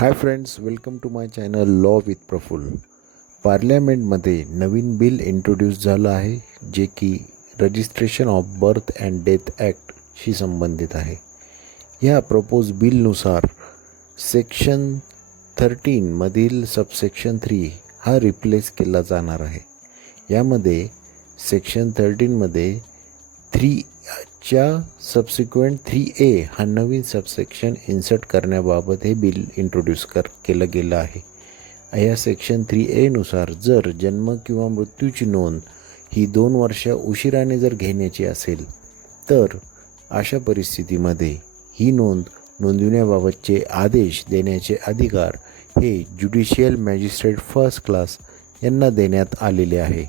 High friends, welcome to my channel law with Praful. पार्लमेंटमध्ये नवीन bill introduce झालं आहे जे की registration of birth and death ॲक्टशी संबंधित आहे. ह्या प्रपोज बिलनुसार सेक्शन 13मधील सबसेक्शन 3 हा रिप्लेस केला जाणार आहे. यामध्ये सेक्शन 13मध्ये 3च्या सबसिक्वेंट 3A हा नवीन सबसेक्शन इन्सर्ट करण्याबाबत हे बिल इंट्रोड्यूस केलं गेलं आहे. या सेक्शन 3A नुसार जर जन्म किंवा मृत्यूची नोंद ही 2 वर्ष उशिराने जर घेण्याची असेल तर अशा परिस्थितीमध्ये ही नोंद नोंदविण्याबाबतचे आदेश देण्याचे अधिकार हे ज्युडिशियल मॅजिस्ट्रेट फर्स्ट क्लास यांना देण्यात आलेले आहे.